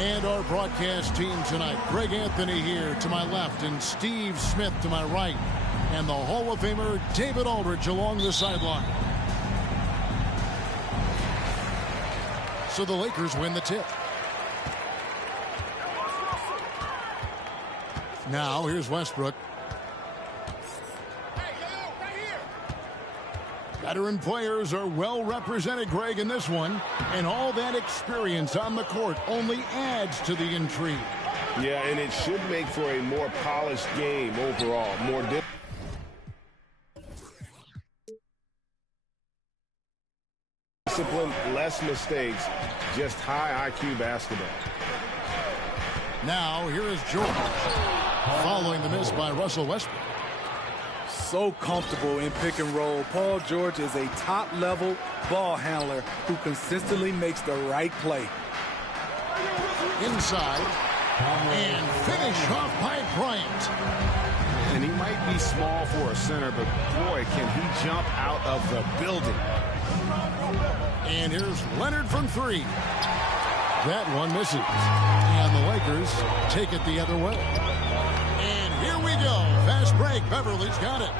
And our broadcast team tonight, Greg Anthony here to my left and Steve Smith to my right. And the Hall of Famer David Aldridge along the sideline. So the Lakers win the tip. Now here's Westbrook. Veteran players are well represented, Greg, in this one. And all that experience on the court only adds to the intrigue. Yeah, and it should make for a more polished game overall. More discipline, less mistakes, just high IQ basketball. Now here is George. Following the miss by Russell Westbrook. So comfortable in pick and roll. Paul George is a top-level ball handler who consistently makes the right play. Inside. And finish off by Bryant. And he might be small for a center, but boy, can he jump out of the building. And here's Leonard from three. That one misses. And the Lakers take it the other way. And here we go. Fast break. Beverly's got it.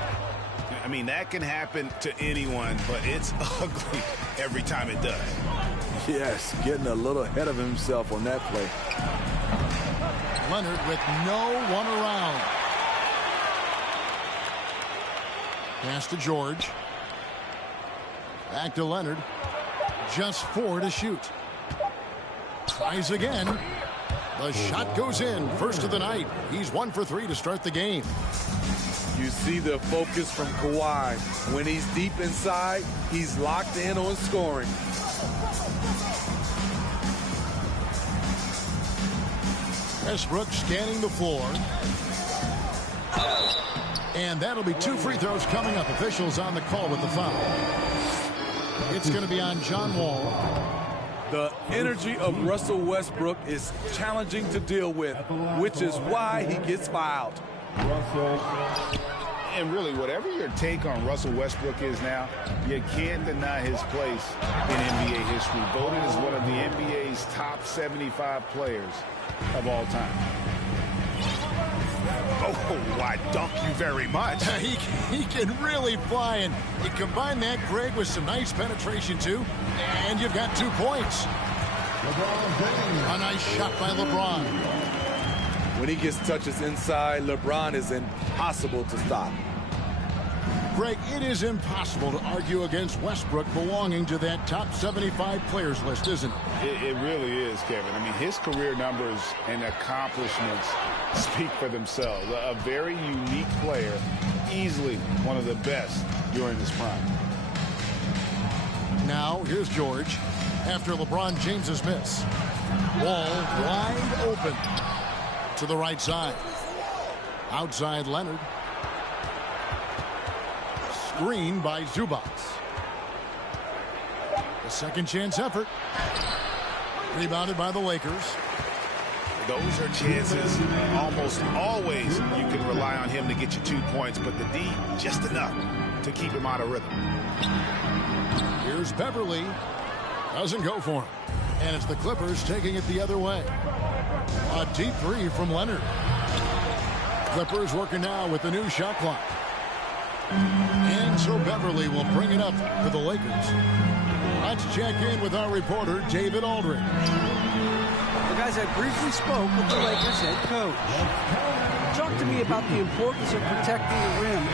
I mean, that can happen to anyone, but it's ugly every time it does. Yes, getting a little ahead of himself on that play. Leonard with no one around. Pass to George. Back to Leonard. Just 4 to shoot. Tries again. The shot goes in. First of the night. He's 1 for 3 to start the game. You see the focus from Kawhi. When he's deep inside, he's locked in on scoring. Westbrook scanning the floor. And that'll be 2 free throws coming up. Officials on the call with the foul. It's going to be on John Wall. The energy of Russell Westbrook is challenging to deal with, which is why he gets fouled. And really, whatever your take on Russell Westbrook is now, you can't deny his place in NBA history. Voted as one of the NBA's top 75 players of all time. Oh, why, thank you very much. He can really fly, and you combine that, Greg, with some nice penetration, too, and you've got 2 points. A nice shot by LeBron. When he gets touches inside, LeBron is impossible to stop. Greg, it is impossible to argue against Westbrook belonging to that top 75 players list, isn't it? It really is, Kevin. I mean, his career numbers and accomplishments speak for themselves. A very unique player, easily one of the best during his prime. Now, here's George after LeBron James's miss. Wall wide open to the right side. Outside Leonard. Screen by Zubac. The second chance effort. Rebounded by the Lakers. Those are chances. Almost always you can rely on him to get you 2 points, but the D, just enough to keep him out of rhythm. Here's Beverly. Doesn't go for him. And it's the Clippers taking it the other way. A deep 3 from Leonard. Clippers working now with the new shot clock. And so Beverly will bring it up for the Lakers. Let's check in with our reporter, David Aldridge. Well, guys, I briefly spoke with the Lakers head coach. Talk to me about the importance of protecting the rim,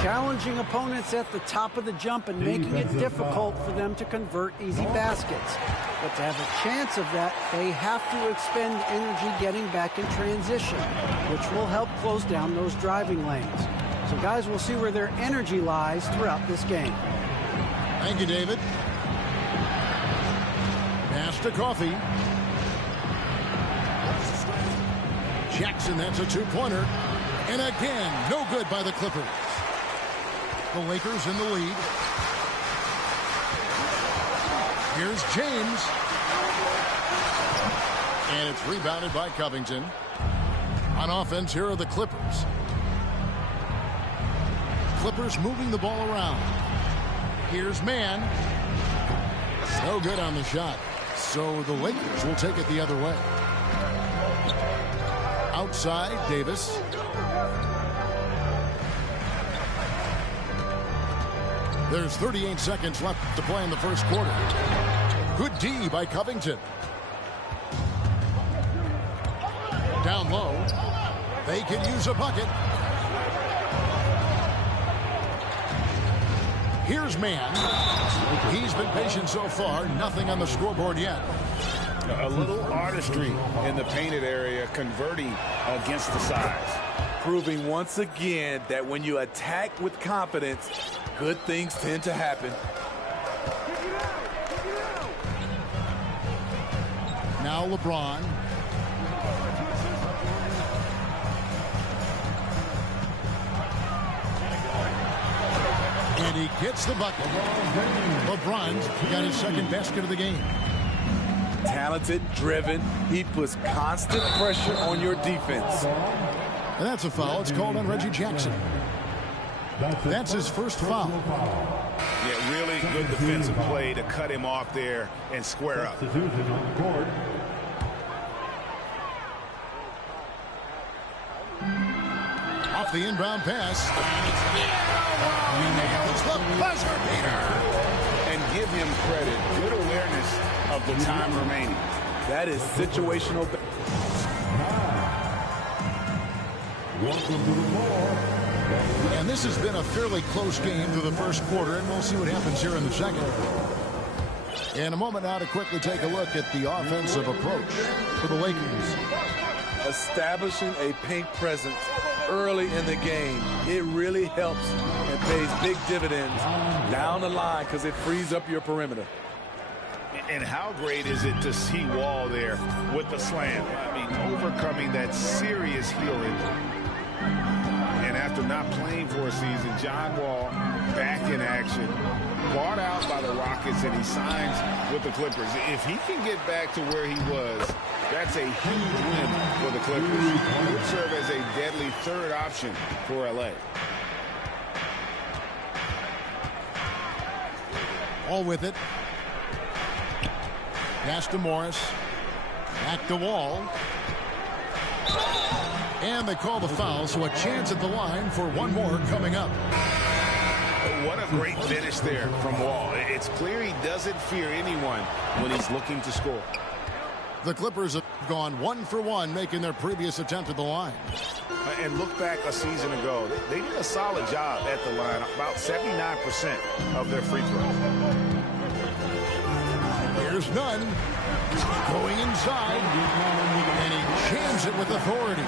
challenging opponents at the top of the jump, and making it difficult for them to convert easy baskets. But to have a chance of that, they have to expend energy getting back in transition, which will help close down those driving lanes. So, guys, we'll see where their energy lies throughout this game. Thank you, David. Pass to Coffee. Jackson, that's a 2-pointer. And again, no good by the Clippers. The Lakers in the lead. Here's James. And it's rebounded by Covington. On offense, here are the Clippers. Clippers moving the ball around. Here's Mann. No good on the shot. So the Lakers will take it the other way. Outside, Davis. There's 38 seconds left to play in the first quarter. Good D by Covington. Down low. They could use a bucket. Here's Mann. He's been patient so far. Nothing on the scoreboard yet. A little artistry in the painted area, converting against the size. Proving once again that when you attack with confidence, good things tend to happen. Now LeBron. And he gets the bucket. LeBron's got his second basket of the game. Talented, driven. He puts constant pressure on your defense. And that's a foul. It's called on Reggie Jackson. That's his first foul. Yeah, really good defensive play to cut him off there and square up. Off the inbound pass. He nails the buzzer beater. And give him credit. Good awareness of the time remaining. That is situational. Welcome to the floor. And this has been a fairly close game through the first quarter, and we'll see what happens here in the second. In a moment now to quickly take a look at the offensive approach for the Lakers. Establishing a paint presence early in the game, it really helps and pays big dividends down the line because it frees up your perimeter. And how great is it to see Wall there with the slam? I mean, overcoming that serious heel injury. And after not playing for a season, John Wall back in action, bought out by the Rockets, and he signs with the Clippers. If he can get back to where he was, that's a huge win for the Clippers. He would serve as a deadly third option for L.A. All with it. Pass to Morris. Back to Wall. And they call the foul, so a chance at the line for one more coming up. What a great finish there from Wall. It's clear he doesn't fear anyone when he's looking to score. The Clippers have gone 1 for 1, making their previous attempt at the line. And look back a season ago. They did a solid job at the line, about 79% of their free throws. Here's Nunn. Going inside. And he jams it with authority.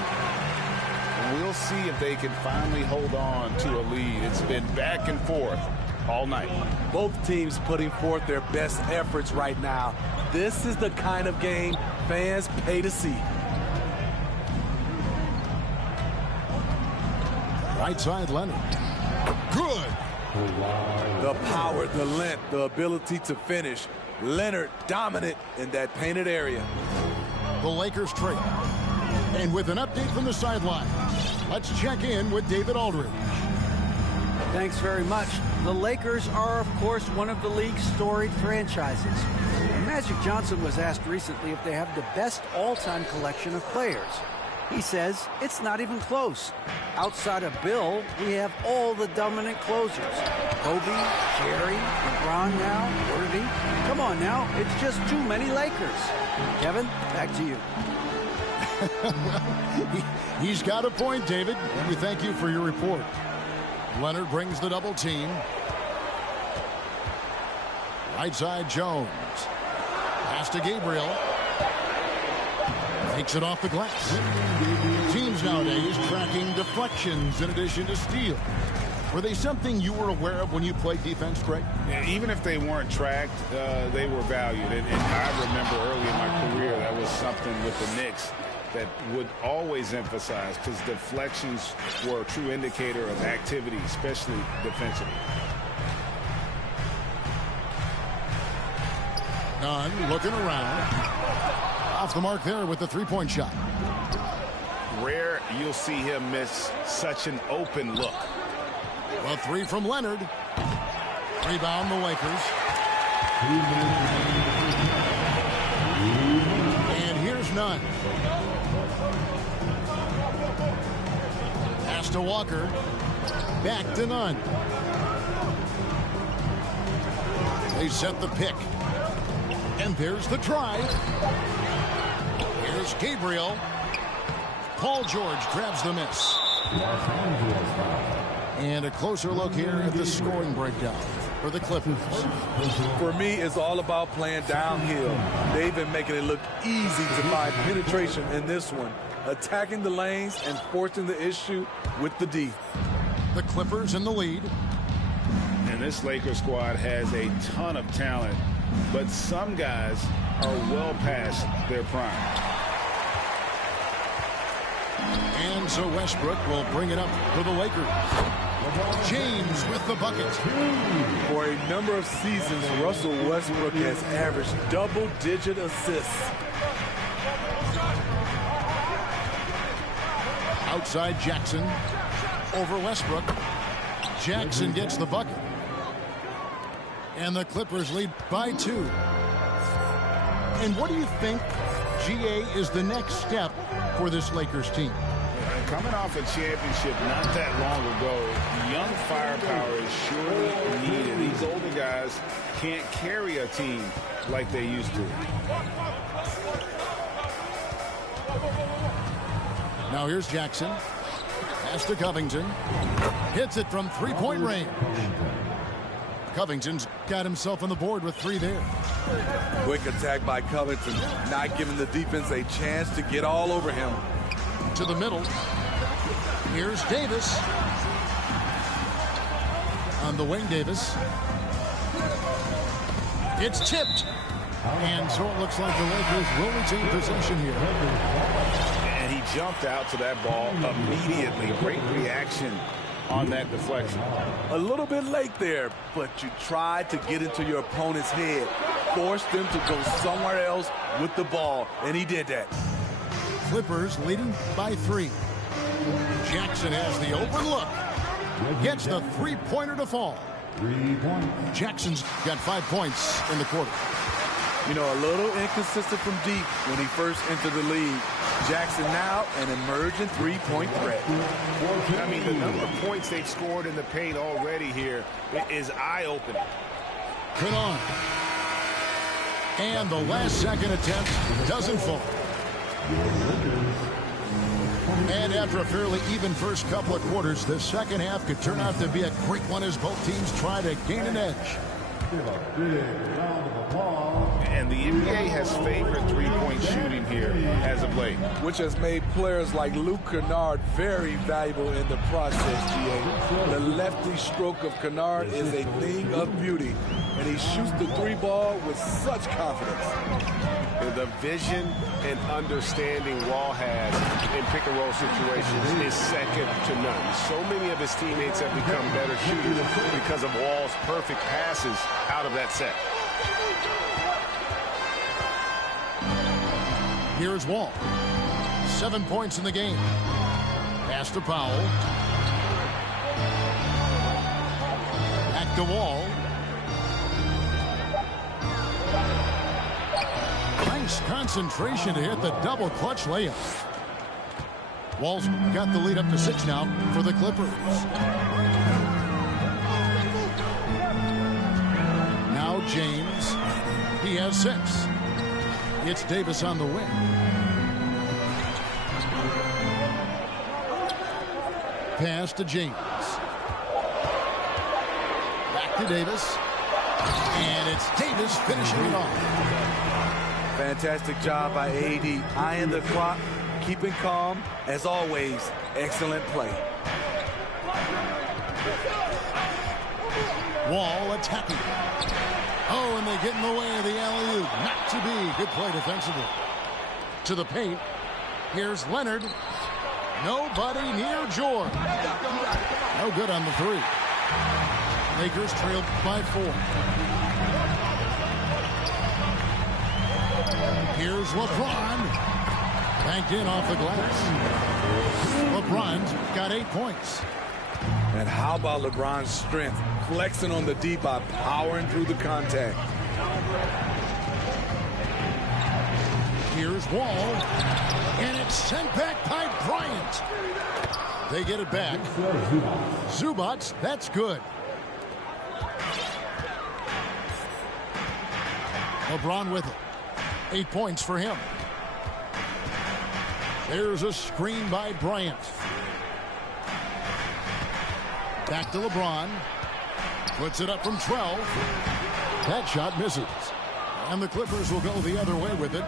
We'll see if they can finally hold on to a lead. It's been back and forth all night. Both teams putting forth their best efforts right now. This is the kind of game fans pay to see. Right side, Leonard. Good. The power, the length, the ability to finish. Leonard dominant in that painted area. The Lakers trail. And with an update from the sideline, let's check in with David Aldridge. Thanks very much. The Lakers are, of course, one of the league's storied franchises. Magic Johnson was asked recently if they have the best all-time collection of players. He says it's not even close. Outside of Bill, we have all the dominant closers. Kobe, Jerry, LeBron now, Worthy. Come on now, it's just too many Lakers. Kevin, back to you. He's got a point, David, and we thank you for your report. Leonard brings the double team. Right side, Jones. Pass to Gabriel. Takes it off the glass. Teams nowadays tracking deflections in addition to steals. Were they something you were aware of when you played defense, Craig? Yeah, even if they weren't tracked, they were valued. And I remember early in my career, that was something with the Knicks that would always emphasize, because deflections were a true indicator of activity, especially defensively. Nunn looking around. Off the mark there with the three-point shot. Rare you'll see him miss such an open look. A three from Leonard. Rebound the Lakers. And here's Nunn. to Walker. Back to Nunn. They set the pick. And there's the drive. Here's Gabriel. Paul George grabs the miss. And a closer look here at the scoring breakdown for the Clippers. For me, it's all about playing downhill. They've been making it look easy to find penetration in this one, attacking the lanes and forcing the issue with the D. The Clippers in the lead. And this Lakers squad has a ton of talent, but some guys are well past their prime. And so Westbrook will bring it up for the Lakers. James with the bucket. For a number of seasons, Russell Westbrook has averaged double-digit assists. Outside Jackson. Over Westbrook. Jackson gets the bucket. And the Clippers lead by 2. And what do you think, GA, is the next step for this Lakers team? Coming off a championship not that long ago, young firepower is surely needed. These older guys can't carry a team like they used to. Now here's Jackson. Pass to Covington. Hits it from three-point range. Covington's got himself on the board with 3 there. Quick attack by Covington, not giving the defense a chance to get all over him. To the middle. Here's Davis. On the wing, Davis. It's tipped. And so it looks like the Lakers will retain possession here. And he jumped out to that ball immediately. Great reaction on that deflection. A little bit late there, but you tried to get into your opponent's head. Force them to go somewhere else with the ball, and he did that. Clippers leading by 3. Jackson has the open look. Gets the three-pointer to fall. 3 points. Jackson's got 5 points in the quarter. You know, a little inconsistent from deep when he first entered the league. Jackson now an emerging three-point threat. I mean, the number of points they've scored in the paint already here is eye-opening. Kennard. And the last-second attempt doesn't fall. And after a fairly even first couple of quarters, the second half could turn out to be a great one as both teams try to gain an edge. Give a big round of applause. And the NBA has favored three-point shooting here as of late. Which has made players like Luke Kennard very valuable in the process, GA. The lefty stroke of Kennard is a thing of beauty, and he shoots the 3-ball with such confidence. The vision and understanding Wall has in pick-and-roll situations is second to none. So many of his teammates have become better shooters because of Wall's perfect passes out of that set. Here's Wall. 7 points in the game. Pass to Powell. Back to Wall. Nice concentration to hit the double clutch layup. Wall's got the lead up to 6 now for the Clippers. Now James. He has 6. It's Davis on the wing. Pass to James. Back to Davis. And it's Davis finishing it off. Fantastic job by AD. Eyeing the clock, keeping calm. As always, excellent play. Wall attacking. Oh, and they get in the way of the alley-oop. Not to be. Good play defensively. To the paint. Here's Leonard. Nobody near George. No good on the 3. Lakers trailed by 4. Here's LeBron. Banked in off the glass. LeBron's got 8 points. And how about LeBron's strength? Flexing on the D by powering through the contact. Here's Wall. And it's sent back by Bryant. They get it back. Zubac, that's good. LeBron with it. 8 points for him. There's a screen by Bryant. Back to LeBron. Puts it up from 12. That shot misses. And the Clippers will go the other way with it.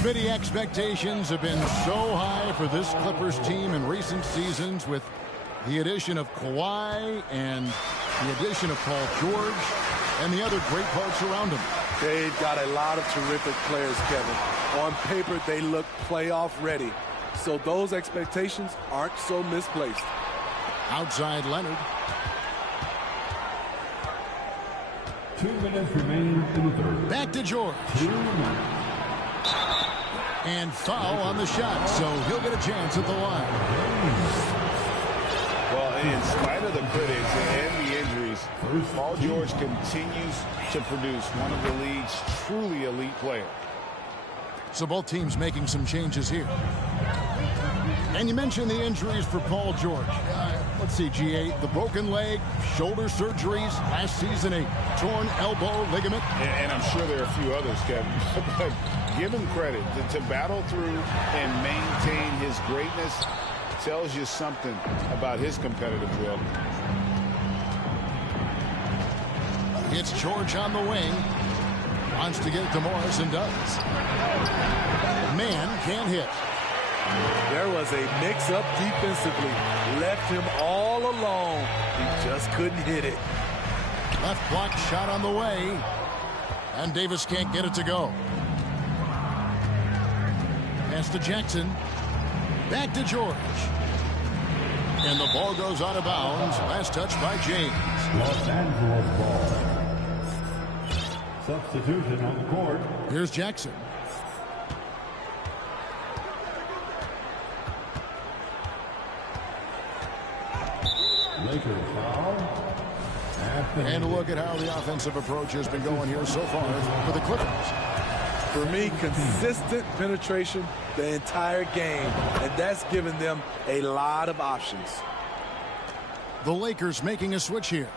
Smitty, expectations have been so high for this Clippers team in recent seasons with the addition of Kawhi and the addition of Paul George and the other great parts around him. They've got a lot of terrific players, Kevin. On paper, they look playoff ready. So those expectations aren't so misplaced. Outside Leonard. 2 minutes remaining in the third. Back to George. And foul on the shot, so he'll get a chance at the line. Well, in spite of the critics and the injuries, Paul George continues to produce one of the league's truly elite players. So both teams making some changes here. And you mentioned the injuries for Paul George. Let's see, GA, the broken leg, shoulder surgeries, last season a torn elbow ligament. And I'm sure there are a few others, Kevin. But give him credit. To battle through and maintain his greatness tells you something about his competitive will. It's George on the wing. Wants to get it to Morris and does. Man can't hit. There was a mix-up defensively. Left him all alone. He just couldn't hit it. Left block shot on the way. And Davis can't get it to go. Pass to Jackson. Back to George. And the ball goes out of bounds. Last touch by James. Los Angeles ball. Substitution on the court. Here's Jackson. Lakers foul. And look at how the offensive approach has been going here so far for the Clippers. For me, consistent penetration the entire game, and that's given them a lot of options. The Lakers making a switch here.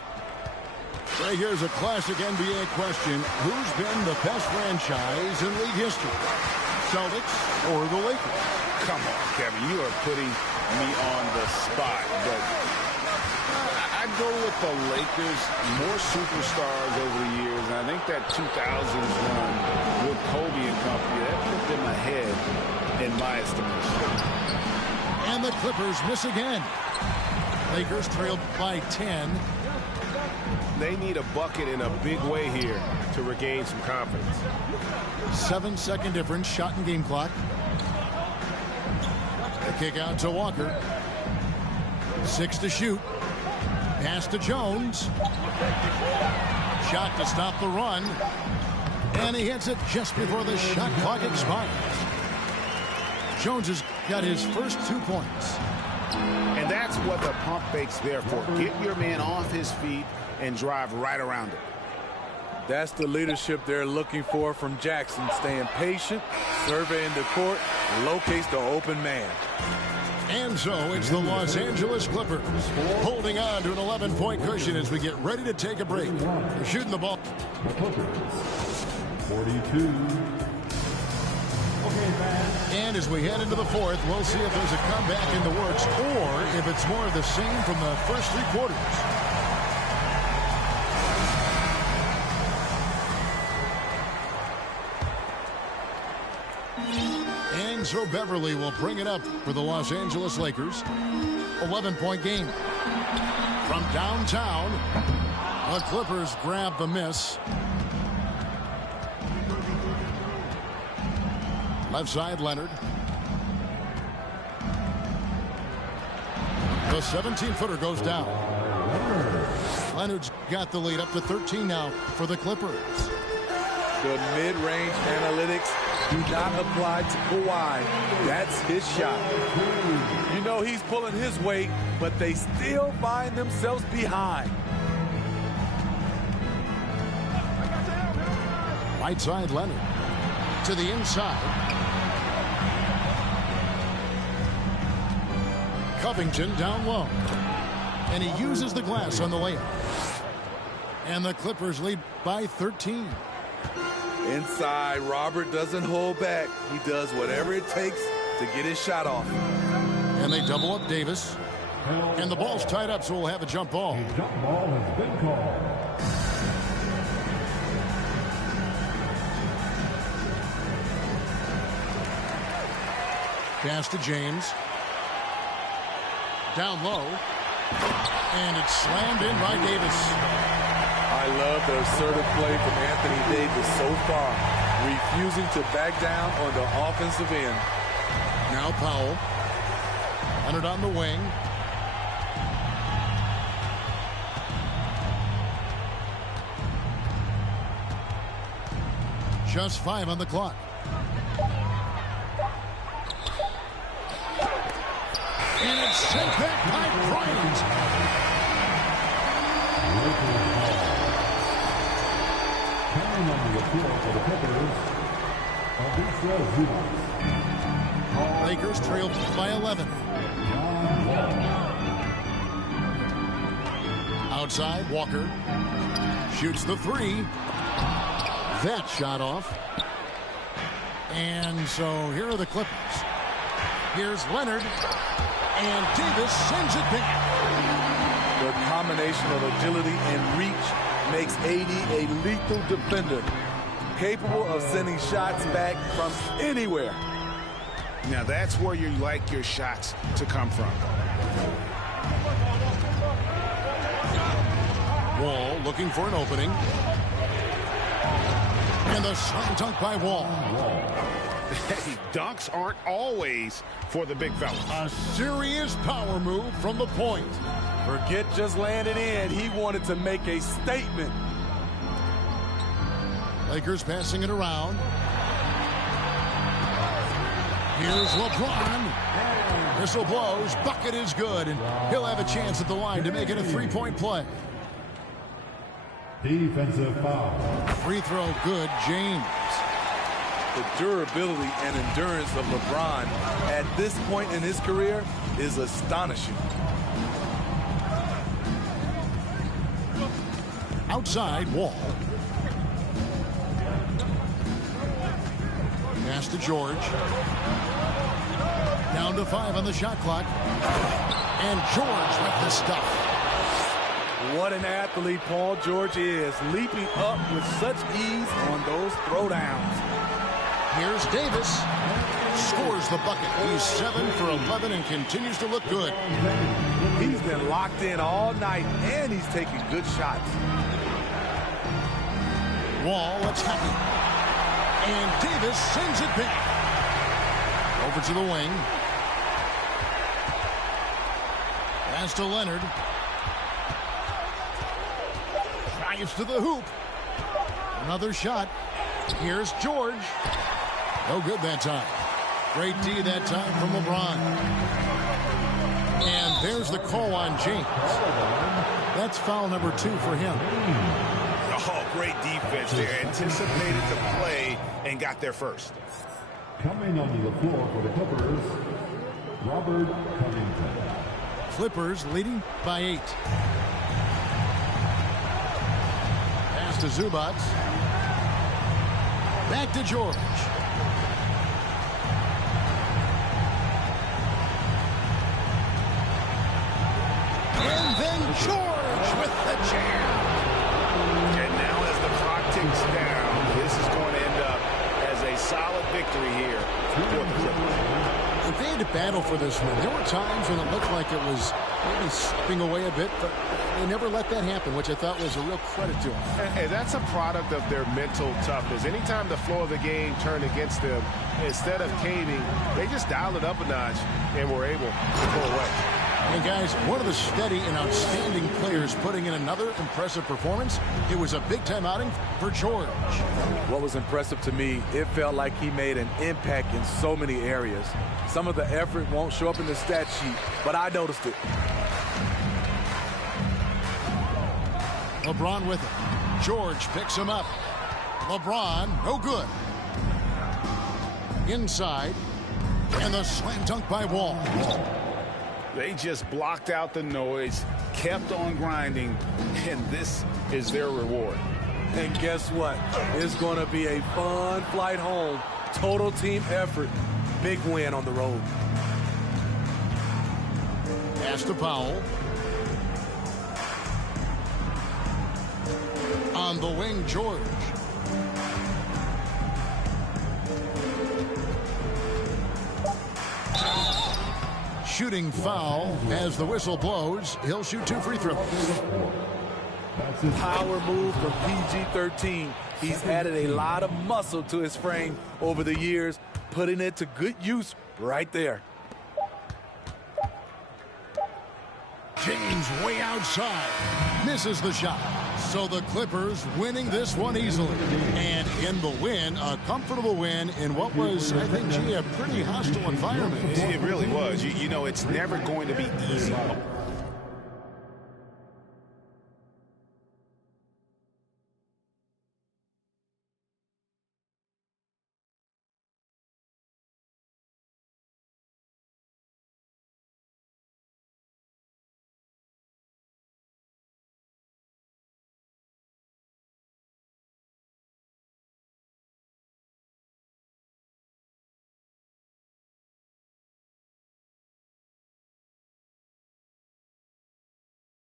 Right here's a classic NBA question. Who's been the best franchise in league history? Celtics or the Lakers? Come on, Kevin. You are putting me on the spot. But I'd go with the Lakers. More superstars over the years. And I think that 2000s run with Kobe and company, that put them ahead in my estimation. And the Clippers miss again. Lakers trailed by 10. They need a bucket in a big way here to regain some confidence. 7-second difference, shot and game clock. The kick out to Walker. 6 to shoot. Pass to Jones. Shot to stop the run. And he hits it just before the shot clock expires. Jones has got his first 2 points. And that's what the pump fake's there for. Get your man off his feet and drive right around it. That's the leadership they're looking for from Jackson. Staying patient, surveying the court, locates the open man. And so it's the Los Angeles Clippers holding on to an 11-point cushion as we get ready to take a break. They're shooting the ball. The Clippers, 42. Okay, fans. And as we head into the fourth, we'll see if there's a comeback in the works or if it's more of the same from the first 3 quarters. And so Beverly will bring it up for the Los Angeles Lakers. 11-point game. From downtown, the Clippers grab the miss. Left side, Leonard. The 17-footer goes down. Leonard's got the lead up to 13 now for the Clippers. The mid-range analytics do not apply to Kawhi. That's his shot. You know he's pulling his weight, but they still find themselves behind. Right side, Leonard. To the inside. Covington down low. And he uses the glass on the layup. And the Clippers lead by 13. Inside, Robert doesn't hold back. He does whatever it takes to get his shot off. And they double up Davis. And the ball's tied up, so we'll have a jump ball. A jump ball has been called. Pass to James. Down low. And it's slammed in by Davis. I love the assertive play from Anthony Davis so far, refusing to back down on the offensive end. Now Powell. Leonard on the wing. Just 5 on the clock. And it's sent back by Bryant. Coming on the floor for the Clippers, Fabricio Zubac. Lakers trail by 11. Outside, Walker shoots the 3. That shot off. And so here are the Clippers. Here's Leonard. And Davis sends it back. The combination of agility and reach makes AD a lethal defender, capable of sending shots back from anywhere. Now that's where you like your shots to come from. Wall looking for an opening. And the slam dunk by Wall. Hey, dunks aren't always for the big fella. A serious power move from the point. Forget just landing in. He wanted to make a statement. Lakers passing it around. Here's LeBron. Whistle blows. Bucket is good. And he'll have a chance at the line to make it a 3-point play. Defensive foul. Free throw good. James. The durability and endurance of LeBron at this point in his career is astonishing. Outside, Wall. Pass to George. Down to 5 on the shot clock. And George with the stuff. What an athlete Paul George is, leaping up with such ease on those throwdowns. Here's Davis. Scores the bucket. He's 7 for 11 and continues to look good. He's been locked in all night, and he's taking good shots. Wall, it's happy. And Davis sends it back. Over to the wing. Pass to Leonard. Drives to the hoop. Another shot. Here's George. No good that time. Great D that time from LeBron. And there's the call on James. That's foul number 2 for him. Oh, great defense there. Anticipated the play and got there first. Coming onto the floor for the Clippers, Robert Covington. Clippers leading by 8. Pass to Zubac. Back to George. And then George with the jam. And now as the clock ticks down, this is going to end up as a solid victory here for the Clippers. If they had to battle for this win, there were times when it looked like it was maybe slipping away a bit, but they never let that happen, which I thought was a real credit to them. And that's a product of their mental toughness. Anytime the flow of the game turned against them, instead of caving, they just dialed it up a notch and were able to pull away. And guys, one of the steady and outstanding players putting in another impressive performance. It was a big-time outing for George. What was impressive to me, it felt like he made an impact in so many areas. Some of the effort won't show up in the stat sheet, but I noticed it. LeBron with it. George picks him up. LeBron, no good. Inside. And the slam dunk by Wall. They just blocked out the noise, kept on grinding, and this is their reward. And guess what? It's going to be a fun flight home. Total team effort. Big win on the road. Pass to Powell. On the wing, George. Shooting foul as the whistle blows. He'll shoot 2 free throws. Power move from PG-13. He's added a lot of muscle to his frame over the years, putting it to good use right there. James way outside. Misses the shot. So the Clippers winning this one easily. And in the win, a comfortable win in what was, I think, a pretty hostile environment. It really was. You know, it's never going to be easy.